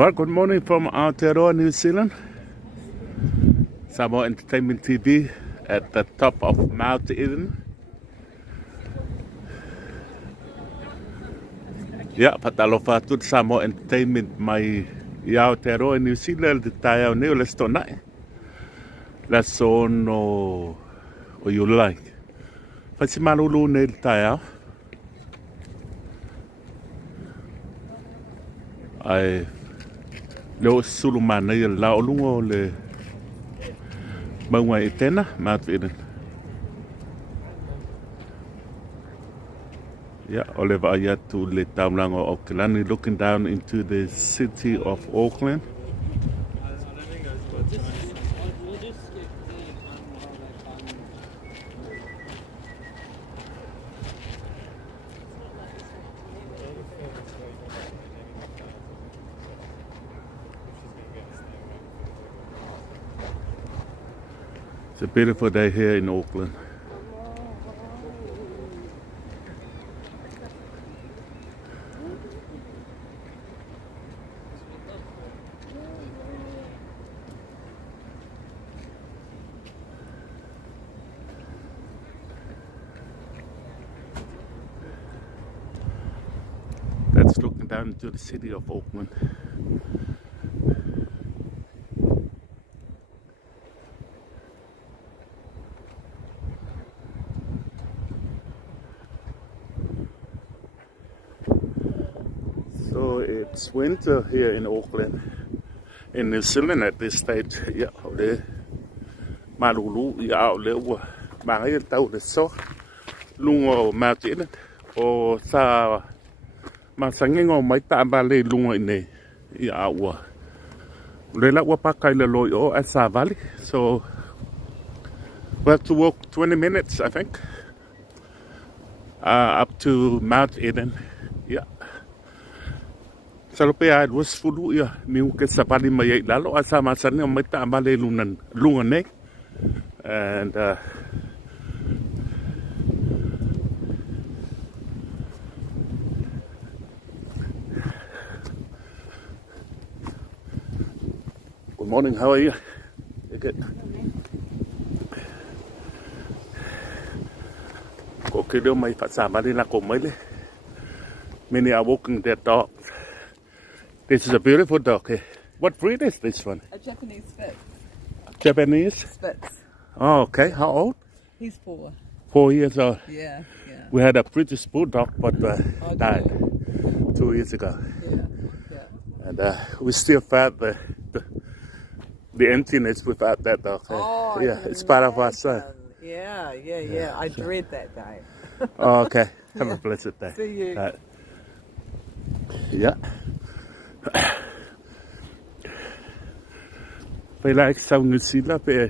Well, good morning from Aotearoa, New Zealand. Samoa Entertainment TV at the top of Mount Eden. Yeah, patalofa tu Samoa Entertainment mai i Aotearoa, New Zealand the tai au neo let's tonight. That's on o you like. Fasimalulu ne tai au. Ai leo sulumana i laolungo le maunga i tena Mount Eden. Yeah, Oliver Ayatu le taulanga o Auckland, looking down into the city of Auckland. It's a beautiful day here in Auckland. That's looking down into the city of Auckland. So it's winter here in Auckland, in New Zealand at this stage. Yeah, the malulu ya lewa mangai tau le so lungo Mount Eden o sa masangengo mai tamba le lungo ine ya wa le la wa pakai le loi o at Sa Valley. So we have to walk 20 minutes, I think, up to Mount Eden. Yeah. Salopea it was fulu ya mi ke sapali mai lalo asa masane mai tamba le lunga ne. And good morning, how are you? You good? Ko kilo mai pasama ni na ko mai le. Many are walking their dogs. This is a beautiful dog here. What breed is this one? A Japanese Spitz. Japanese? Spitz. Oh, okay. How old? He's 4. 4 years old. Yeah. We had a British bulldog, but died Yeah. 2 years ago. Yeah. And we still felt the emptiness without that dog. Oh, yeah, it's part of our soul. Yeah. I dread that day. Oh, okay. Have a blessed day. See you. Yeah. Phải lại sau người xin là về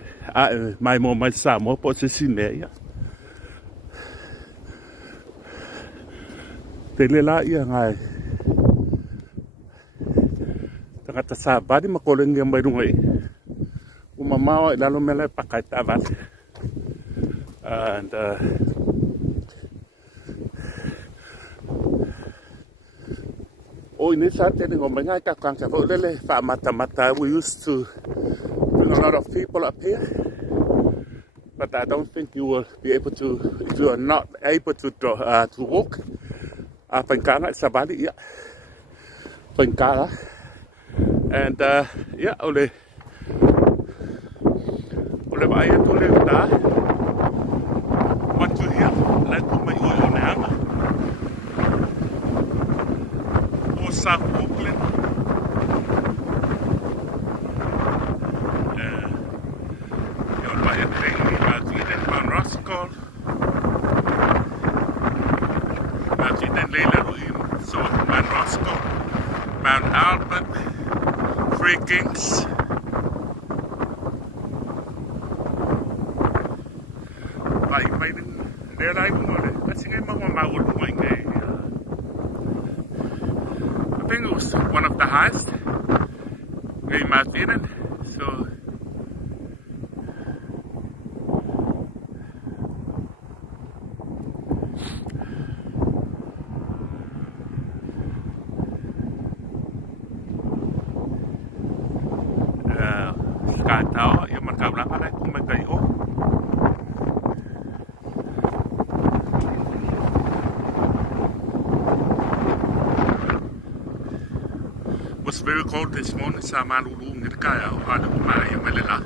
mai mùa mai xả mùa bỏ sẽ xin lẽ ya. Thế lẽ lại ya ngay. Ta kata sa badi makoleng yang baru ngai. Umama lalu melai pakai tabat. And oh, in this we used to bring a lot of people up here, but I don't think you will be able to, if you are not able to walk. Pankala, Sabali, yeah. Pankala. And yeah, ole baya to live da. What you hear, like my oil now. South Auckland. You'll buy a thing Mount Eden, Mount Roscoe. Mount Eden, Leila Ruim, so Mount Roscoe, Mount Albert, Three Kings. Like, made in their life, I think I'm going I think it was one of the highest in Mount Eden. So cold this morning sa malulung nit kaya o ala kumaya malala.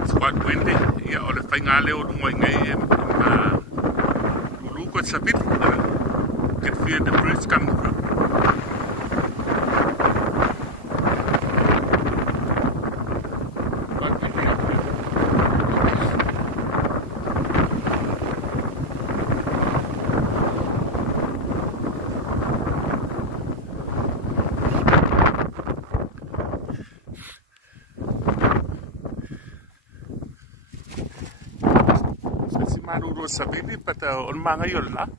It's quite windy. Ya o le whainga leo lungo ngai lulu ko sa bit. Can feel the breeze coming through. Maruru sabini pata on mga yun la.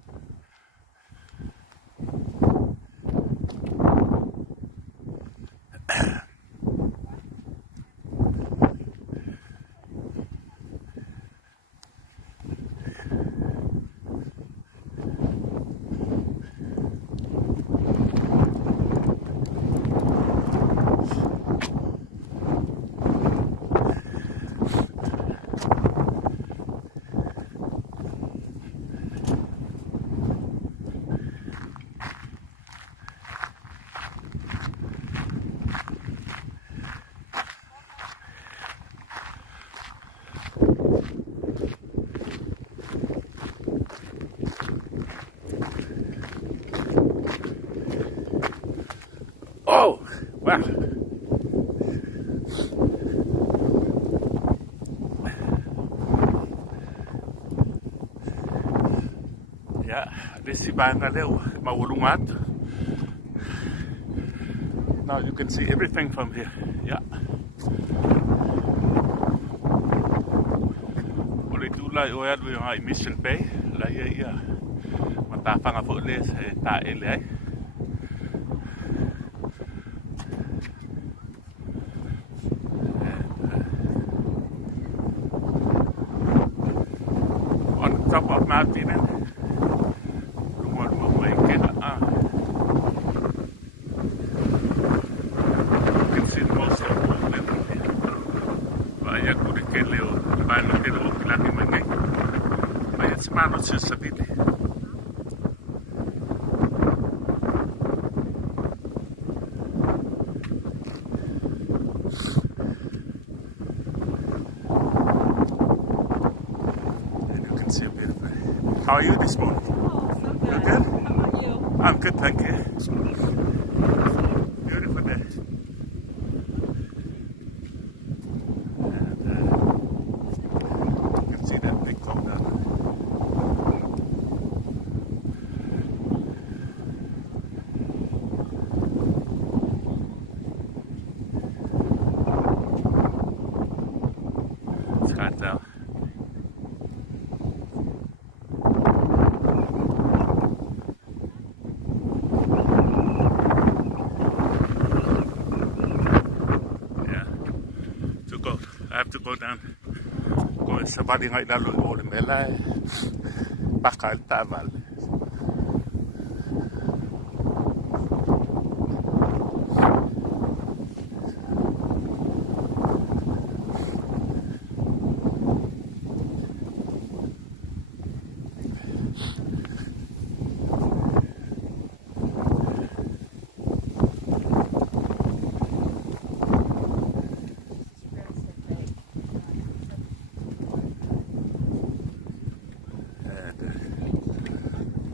Oh, wow. Yeah, this is Bangalore, Maulungat. Now you can see everything from here. Yeah. Uli tulay o yan yung Mission Bay. Laya iya. Matapang ako ulit sa tail ay. Top of mountain and one way get you can see most of Auckland vaya kuri ke leo bano ke lo kilaki mangai vaya semano se sabili How are you this morning? Oh, so good. You good? How about you? I'm good, thank you. Beautiful day. And you can see that big cloud down there. It's hot out. I have to go down. Go sabadi ngai dalu o le mela pakal taval.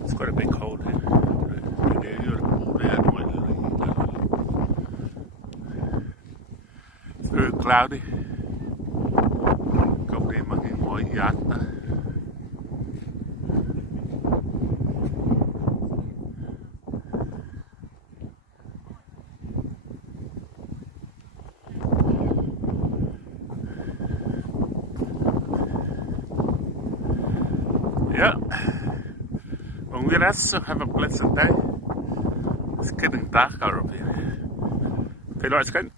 It's got a big hole here. It's very cloudy. Câu đi mà cái ngồi giát ta. Yeah. Well, let's have a pleasant day. It's getting dark out of here. Feel like it's good.